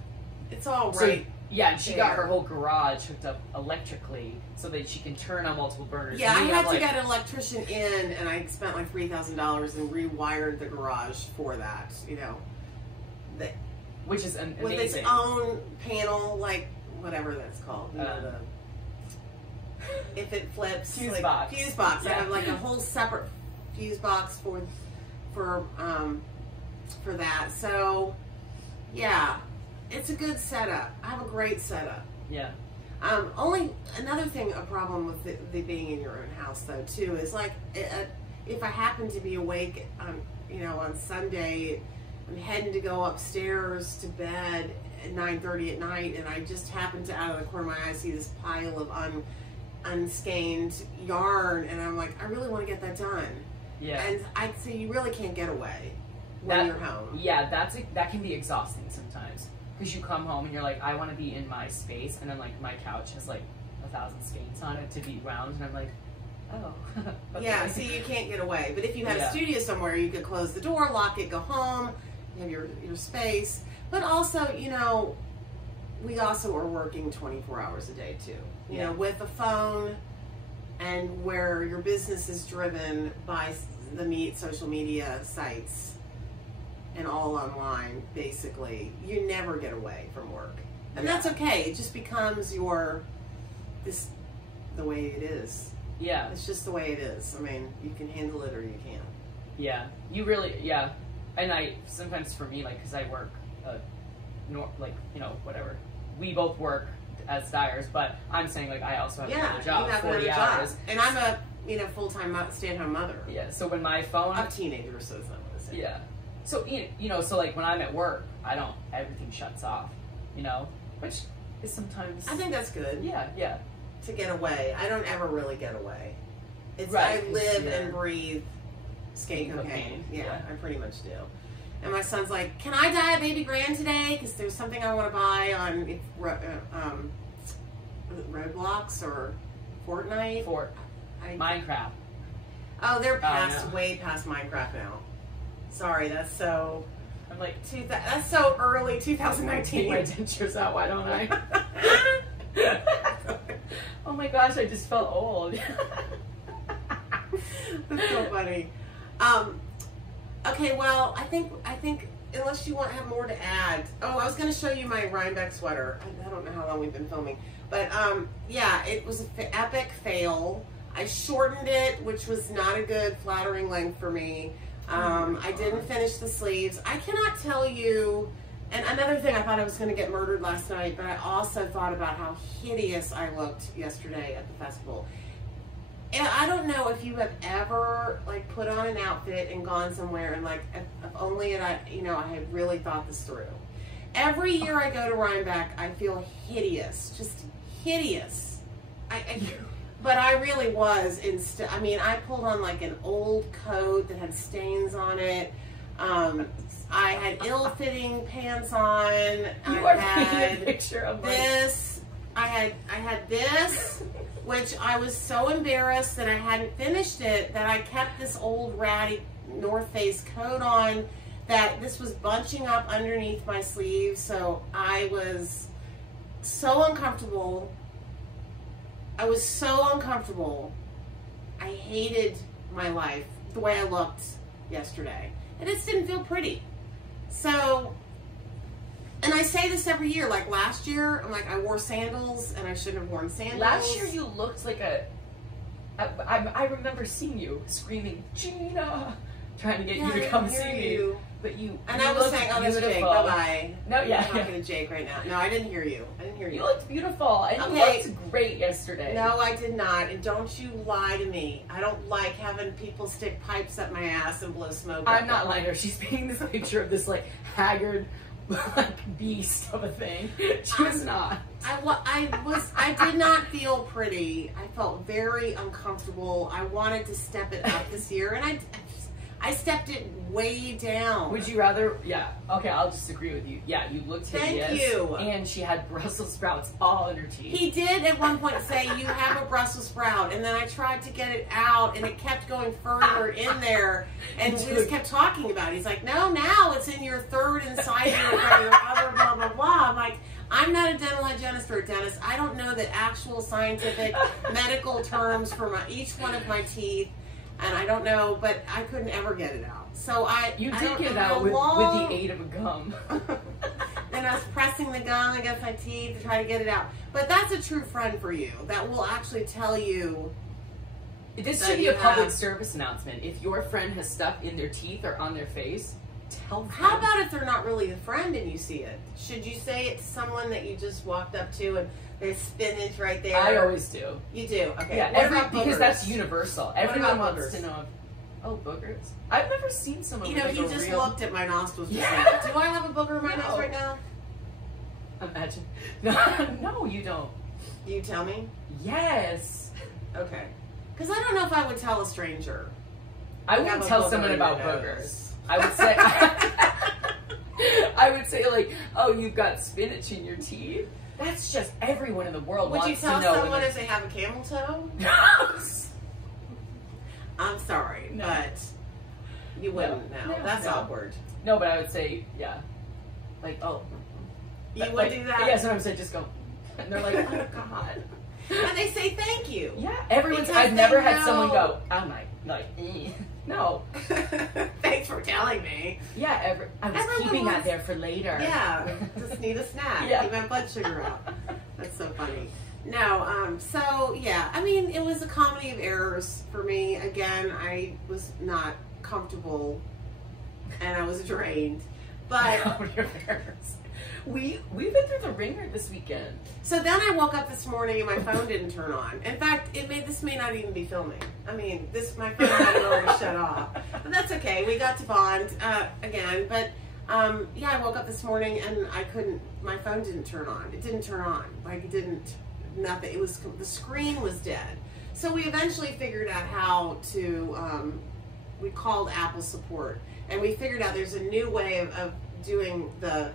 It's all So, right. yeah, and she got her there. whole garage hooked up electrically so that she can turn on multiple burners. Yeah, I Me, had I'm to like, get an electrician in, and I spent like $3,000 and rewired the garage for that. which is With its amazing. own panel, like whatever that's called. If it flips, Fuse like, box. Fuse box. I Yeah. have like a whole separate fuse box for that. So, yeah, it's a good setup. I have a great setup. Yeah. Only another thing, a problem with the being in your own house though too is like if I happen to be awake on Sunday, I'm heading to go upstairs to bed at 9:30 at night, and I just happen to out of the corner of my eye see this pile of unskeined yarn, and I'm like, I really want to get that done. Yeah. And I'd say you really can't get away when you're home. Yeah, that can be exhausting sometimes. Because you come home and you're like, I want to be in my space, and then like my couch has like 1,000 skeins on it to be wound, and I'm like, oh. Okay. Yeah, see, you can't get away. But if you had a studio somewhere, you could close the door, lock it, go home, you have your space. But also, you know, we also are working 24 hours a day too. You know, with a phone, and where your business is driven by the social media sites and all online, basically, you never get away from work. And that's okay. It just becomes the way it is. Yeah. It's just the way it is. I mean, you can handle it or you can't. Yeah. You really, And sometimes for me, like, because I work, like, you know, whatever. We both work as dyers, but I'm saying, like, I also have another job, you have 40 another hours. Job. And I'm a, full-time stay-at-home mother. Yeah, so when my phone... I'm a teenager, so it's not what I say. Yeah. So, you know, so, like, when I'm at work, everything shuts off, you know? Which is sometimes... I think that's good. Yeah. To get away. I don't ever really get away. It's right, I live and breathe Skeincocaine. Yeah, I pretty much do. And my son's like, can I dye a baby grand today? Because there's something I want to buy on Roblox or Fortnite. Minecraft. Oh, they're way past Minecraft now. Sorry, that's so... I'm like, that's so early, 2019. Take my dentures out, why don't I? Oh my gosh, I just felt old. That's so funny. Okay, well, I think unless you have more to add. Oh, I was going to show you my Rhinebeck sweater. I don't know how long we've been filming, but yeah, it was an epic fail. I shortened it, which was not a good flattering length for me. I didn't finish the sleeves. I cannot tell you. And another thing, I thought I was going to get murdered last night, but I also thought about how hideous I looked yesterday at the festival. And I don't know if you have ever like put on an outfit and gone somewhere and like, if only I had really thought this through. Every year I go to Rhinebeck, I feel hideous, just hideous. But I really was. I mean, I pulled on like an old coat that had stains on it. I had ill-fitting pants on. I had a picture of this. I had this, which I was so embarrassed that I hadn't finished it that I kept this old ratty North Face coat on. That this was bunching up underneath my sleeves, so I was so uncomfortable. I was so uncomfortable. I hated my life, the way I looked yesterday. It just didn't feel pretty. So, and I say this every year, like last year, I'm like, I wore sandals and I shouldn't have worn sandals. Last year you looked like I remember seeing you screaming, Gina, trying to get you to come see me. But and I was saying, oh, that's Jake, bye-bye. No, I'm talking to Jake right now. No, I didn't hear you. You looked beautiful. And you looked great yesterday. No, I did not. And don't you lie to me. I don't like having people stick pipes up my ass and blow smoke. I'm not lying to her. She's painting this picture of this, like, haggard, like, beast of a thing. She was not. I did not feel pretty. I felt very uncomfortable. I wanted to step it up this year, and I stepped it way down. Would you rather? Yeah. Okay, I'll just agree with you. Yeah, you looked hideous. Thank you. And she had Brussels sprouts all in her teeth. He did at one point say, you have a Brussels sprout. And then I tried to get it out, and it kept going further in there. And we just kept talking about it. He's like, no, now it's in your third incisor or your other blah, blah, blah. I'm like, I'm not a dental hygienist or a dentist. I don't know the actual scientific medical terms for each one of my teeth. And I don't know, but I couldn't ever get it out. So You did get it out with the aid of a gum. And I was pressing the gum against my teeth to try to get it out. But that's a true friend for you. That will actually tell you. This should be a public service announcement. If your friend has stuff in their teeth or on their face, tell them. How about if they're not really a friend and you see it? Should you say it to someone that you just walked up to and there's spinach right there? I always do. You do? Okay. Yeah, because that's universal. Everyone wants to know. Oh, boogers? I've never seen someone with you just looked at my nostrils. Do I have a booger in my nose right now? Imagine. No, you don't. You tell me? Yes. Okay. Because I don't know if I would tell a stranger. I wouldn't tell someone about burgers. I would say, I would say like, oh, you've got spinach in your teeth. That's just everyone in the world Would wants you tell to know. someone if they have a camel toe? I'm sorry, but you wouldn't know. That's awkward. No, but I would say, yeah. Like, oh. You would do that? Yeah, sometimes I just go, and they're like, oh, God. And they say thank you. Yeah, everyone's, I've never had someone go, oh my, like, no. Thanks for telling me. Yeah, I was keeping that there for later. Yeah, just need a snack. Yeah. Keep my blood sugar up. That's so funny. No, so yeah, I mean, it was a comedy of errors for me. Again, I was not comfortable and I was drained. But Comedy of errors. We've been through the ringer this weekend. So then I woke up this morning and my phone didn't turn on. In fact, this may not even be filming. I mean, my phone had already shut off. But that's okay. We got to bond again. But yeah, I woke up this morning and my phone didn't turn on. It didn't turn on. Like it didn't, nothing. It was, the screen was dead. So we eventually figured out how to, we called Apple support. And we figured out there's a new way of doing the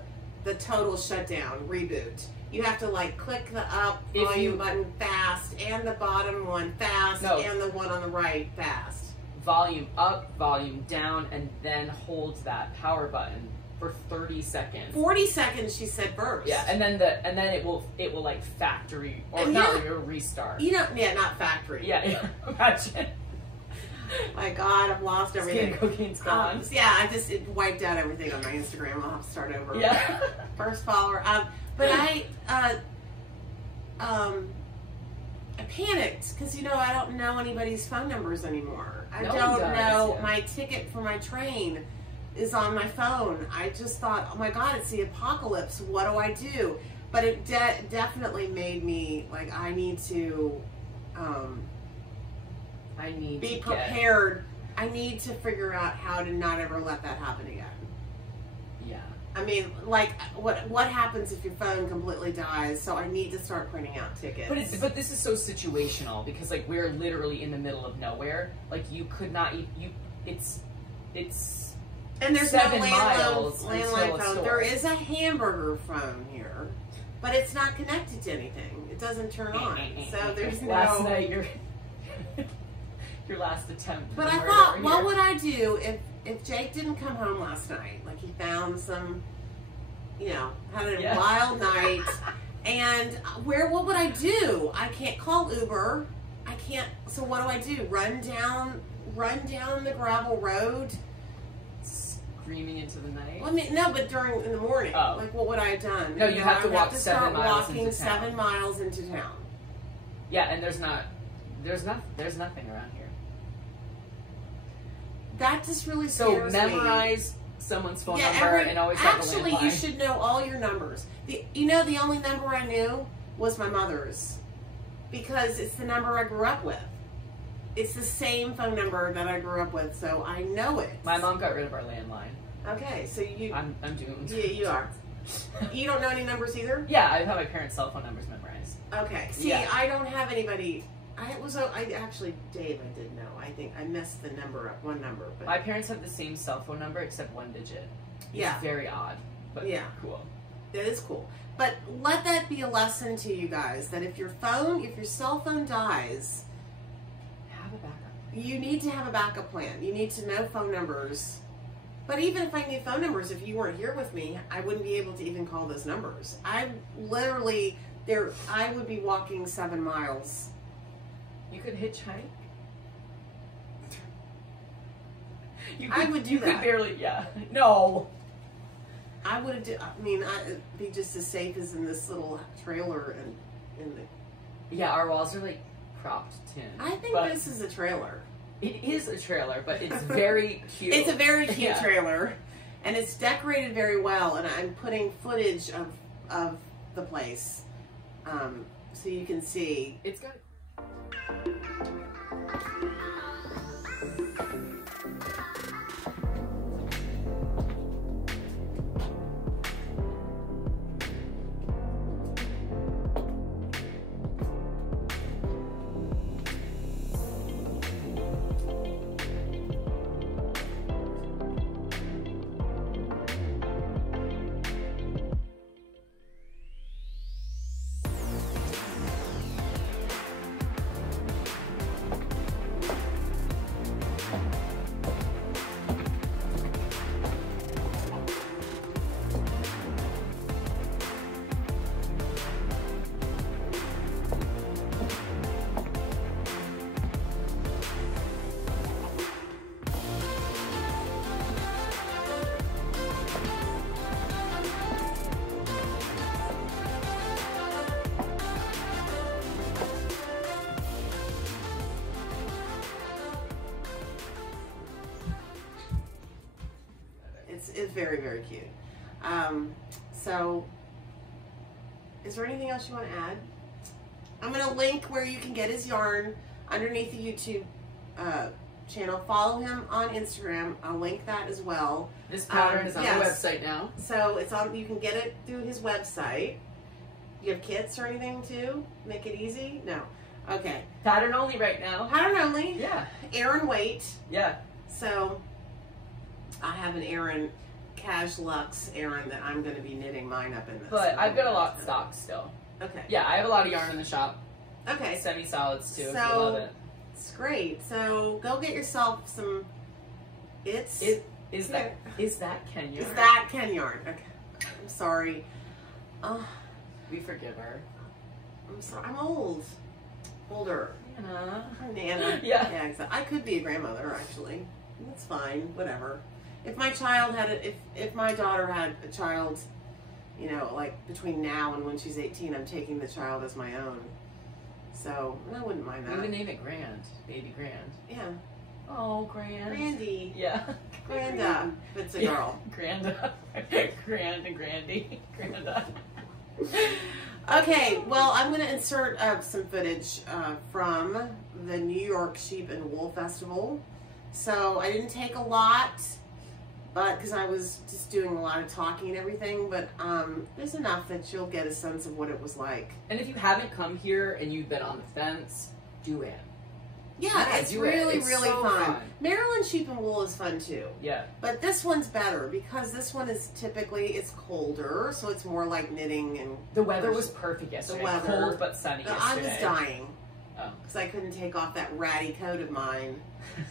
total shutdown reboot. You have to like click the up volume button fast and the bottom one fast and the one on the right fast. Volume up, volume down, and then hold that power button for 30 seconds. 40 seconds, she said burst. Yeah, and then it will like factory or not restart. You know, yeah, not factory. Yeah, imagine. My God, I've lost everything. Skeincocaine's gone. Yeah, it wiped out everything on my Instagram. I'll have to start over. Yeah. First follower. But I panicked because, I don't know anybody's phone numbers anymore. I don't know. My ticket for my train is on my phone. I just thought, oh my God, it's the apocalypse. What do I do? But it definitely made me like, I need to be prepared. I need to figure out how to not ever let that happen again. Yeah. I mean, like, what happens if your phone completely dies? So I need to start printing out tickets. But this is so situational because like we're literally in the middle of nowhere. Like you could not. It's. And there's 7 no miles landline phone. store. There is a hamburger phone here, but it's not connected to anything. It doesn't turn on. So there's last night your last attempt. But I thought, what would I do if Jake didn't come home last night? Like he found some, had a wild night. And what would I do? I can't call Uber. I can't. So what do I do? Run down the gravel road? Screaming into the night? Well, I mean, no, but in the morning. Oh. Like, what would I have done? No, you have to walk 7 miles walking into town. 7 miles into town. Yeah, and there's nothing around here. That just really scares me. So memorize someone's phone number and always have a landline. Actually, you should know all your numbers. The only number I knew was my mother's because it's the number I grew up with. It's the same phone number that I grew up with, so I know it. My mom got rid of our landline. Okay, so I'm doomed. Yeah, you are. You don't know any numbers either? Yeah, I have my parents' cell phone numbers memorized. Okay. See, I don't have anybody. Dave, I did know. I think I messed the number up, one number. But my parents have the same cell phone number except 1 digit. It's very odd, but cool. That is cool. But let that be a lesson to you guys that if your cell phone dies, have a backup. You need to have a backup plan. You need to know phone numbers. But even if I knew phone numbers, if you weren't here with me, I wouldn't be able to even call those numbers. I would be walking 7 miles. You could hitchhike. I would do that. You could barely, No. I would have. I'd be just as safe as in this little trailer and in the. Yeah, our walls are like propped tin. I think this is a trailer. It is a trailer, but it's very cute. It's a very cute trailer, and it's decorated very well. And I'm putting footage of the place, so you can see. It's got. very, very cute. So, is there anything else you want to add? I'm going to link where you can get his yarn underneath the YouTube channel. Follow him on Instagram. I'll link that as well. This pattern is on the website now. So it's on. You can get it through his website. You have kits or anything too? Make it easy? No. Okay. Pattern only right now. Pattern only. Yeah. Aran weight. Yeah. So I have an Aran Cash Luxe Aran that I'm going to be knitting mine up in this. But I've got a lot of stock still. Okay. Yeah, I have a lot of yarn in the shop. Okay. Semi-solids too. So, if you love it. It's great. So go get yourself some. Is that Ken yarn? Is that Ken yarn? Okay. I'm sorry. We forgive her. I'm sorry. I'm old. Older. Nana. I'm Nana. Yeah. Yeah. Exactly. I could be a grandmother actually. That's fine. Whatever. If my child had if my daughter had a child, you know, like between now and when she's 18, I'm taking the child as my own. So I wouldn't mind that. We would name it Grand. Baby Grand. Yeah. Oh, Grand. Grandy. Yeah. Granda. If it's a girl. Granda. Grand and Grandy. Granda. Okay, well, I'm going to insert some footage from the New York Sheep and Wool Festival. So I didn't take a lot, but because I was just doing a lot of talking and everything, but there's enough that you'll get a sense of what it was like. And if you haven't come here and you've been on the fence, do it. Yeah, it's really, It's really so fun. fun. Maryland Sheep and Wool is fun too. Yeah. But this one's better because this one is typically, it's colder, so it's more like knitting and... The weather was perfect yesterday. The weather. Cold but sunny I yesterday. was dying Oh. because I couldn't take off that ratty coat of mine.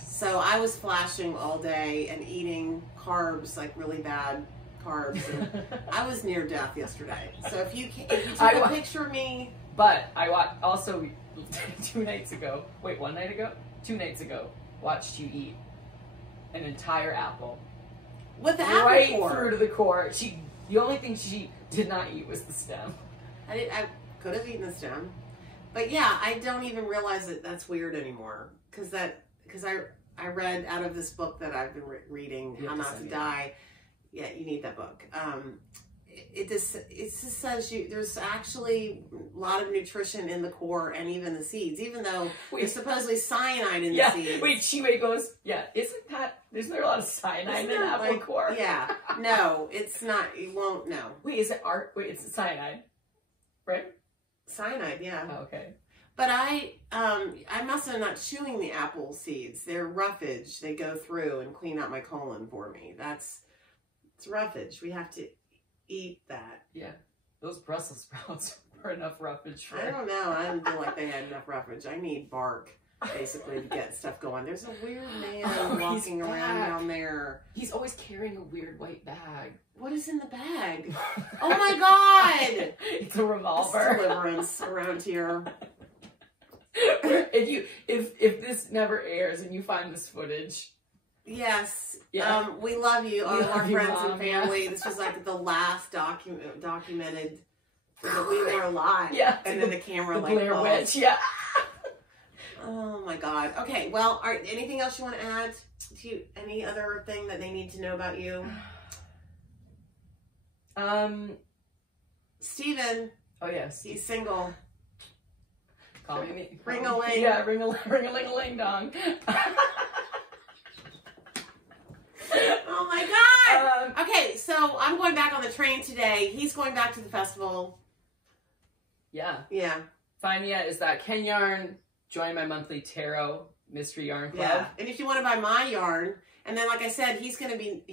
So I was flashing all day and eating carbs, like really bad carbs. And I was near death yesterday. So if you took a picture of me... But I also 2 nights ago, 2 nights ago, watched you eat an entire apple. With the apple right core. through to the core. The only thing she did not eat was the stem. I could have eaten the stem. But yeah, I don't even realize that that's weird anymore. Because I read out of this book that I've been reading, How Not to Die. Yeah, you need that book. It just says there's actually a lot of nutrition in the core and even the seeds, even though there's supposedly cyanide in the seeds. Wait, Chiwe goes, yeah, isn't there a lot of cyanide in apple core? Yeah, no, it's not, you won't know. Wait, it's cyanide, right? Cyanide, yeah. Oh, okay. But I must have not chewing the apple seeds. They're roughage. They go through and clean out my colon for me. It's roughage. We have to eat that. Yeah, those Brussels sprouts were enough roughage for... I don't know. I didn't feel like they had enough roughage. I need bark, basically, to get stuff going. There's a weird man walking around down there. He's always carrying a weird white bag. What is in the bag? Oh my God! It's a revolver. It's deliverance around here. If this never airs and you find this footage... Yes. Yeah. We love you, all our you, friends Mom, and family. This was like the last documented that we were alive. Yeah. And then the camera the like Blair paused. Witch, yeah. Oh my God. Okay, well, all right, anything else you want to add? Any other thing that they need to know about you? Steven. Oh yes. He's single. Call me. Ring-a-ling. Yeah, ring-a-ling-a-ling-dong. Oh my God! Okay, so I'm going back on the train today. He's going back to the festival. Yeah. Yeah. Find me is that Ken Yarn. Join my monthly tarot mystery yarn club. Yeah. And if you want to buy my yarn, and then like I said, he's gonna be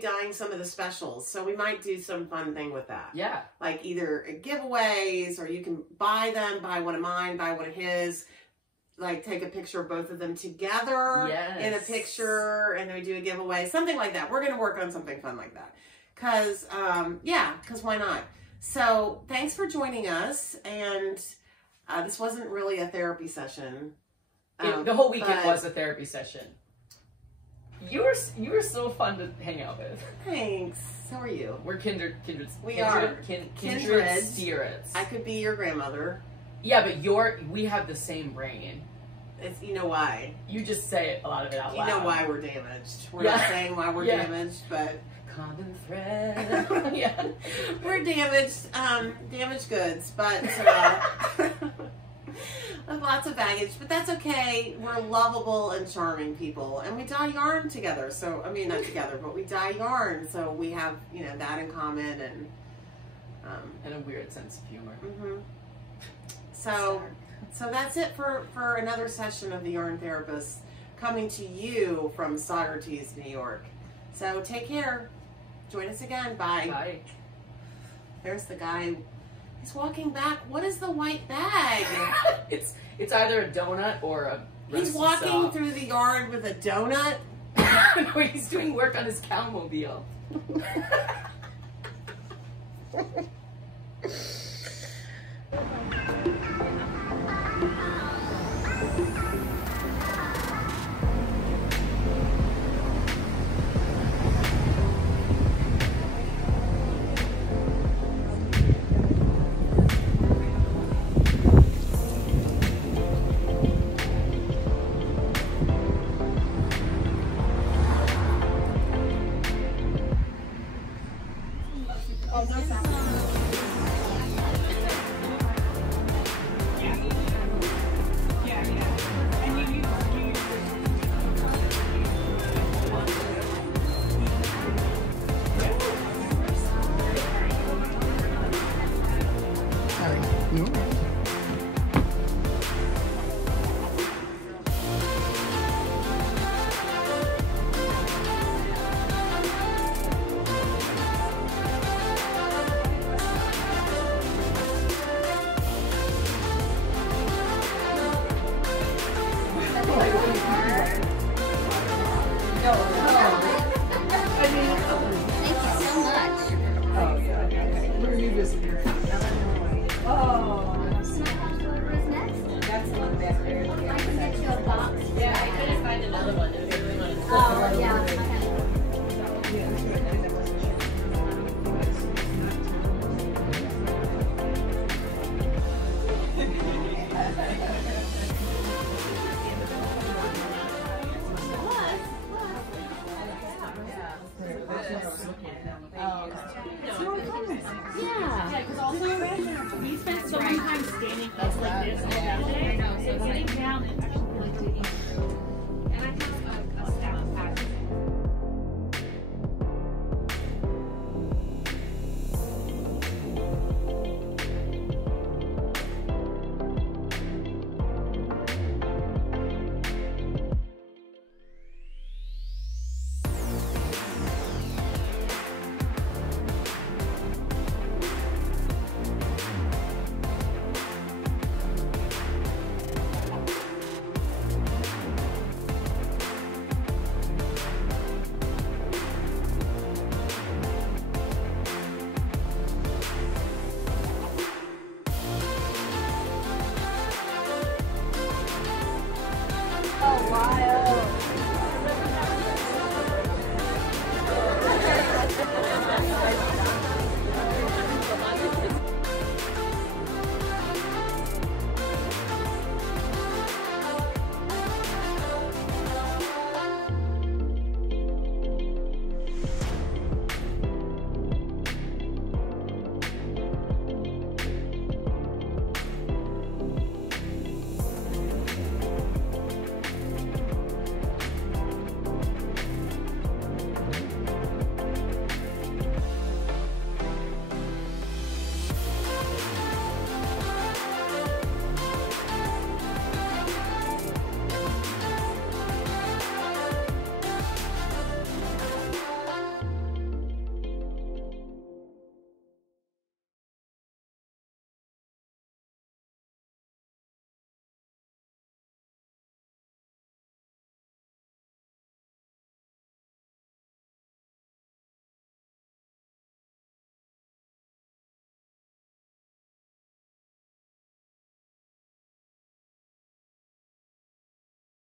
dyeing some of the specials. So we might do some fun thing with that. Yeah. Like either giveaways, or you can buy them, buy one of mine, buy one of his. Like take a picture of both of them together in a picture, and then we do a giveaway, something like that. We're going to work on something fun like that. Because why not? So thanks for joining us. And this wasn't really a therapy session. The whole weekend was a therapy session. You were so fun to hang out with. Thanks. How are you? We're kindred spirits. I could be your grandmother. Yeah, but we have the same brain. It's, you know why? You just say a lot of it out loud. You know why we're damaged. We're not saying why we're damaged, but common thread. Yeah, we're damaged, damaged goods, but with lots of baggage. But that's okay. We're lovable and charming people, and we dye yarn together. So I mean, not together, but we dye yarn. So we have, you know, that in common, and a weird sense of humor. So that's it for another session of the Yarn Therapist, coming to you from Saugerties, New York. So take care. Join us again. Bye. Bye. There's the guy. He's walking back. What is the white bag? It's either a donut or a He's rusty walking saw. through the yard with a donut. No, he's doing work on his cowmobile. We spent so many time standing up like this all day. So sitting down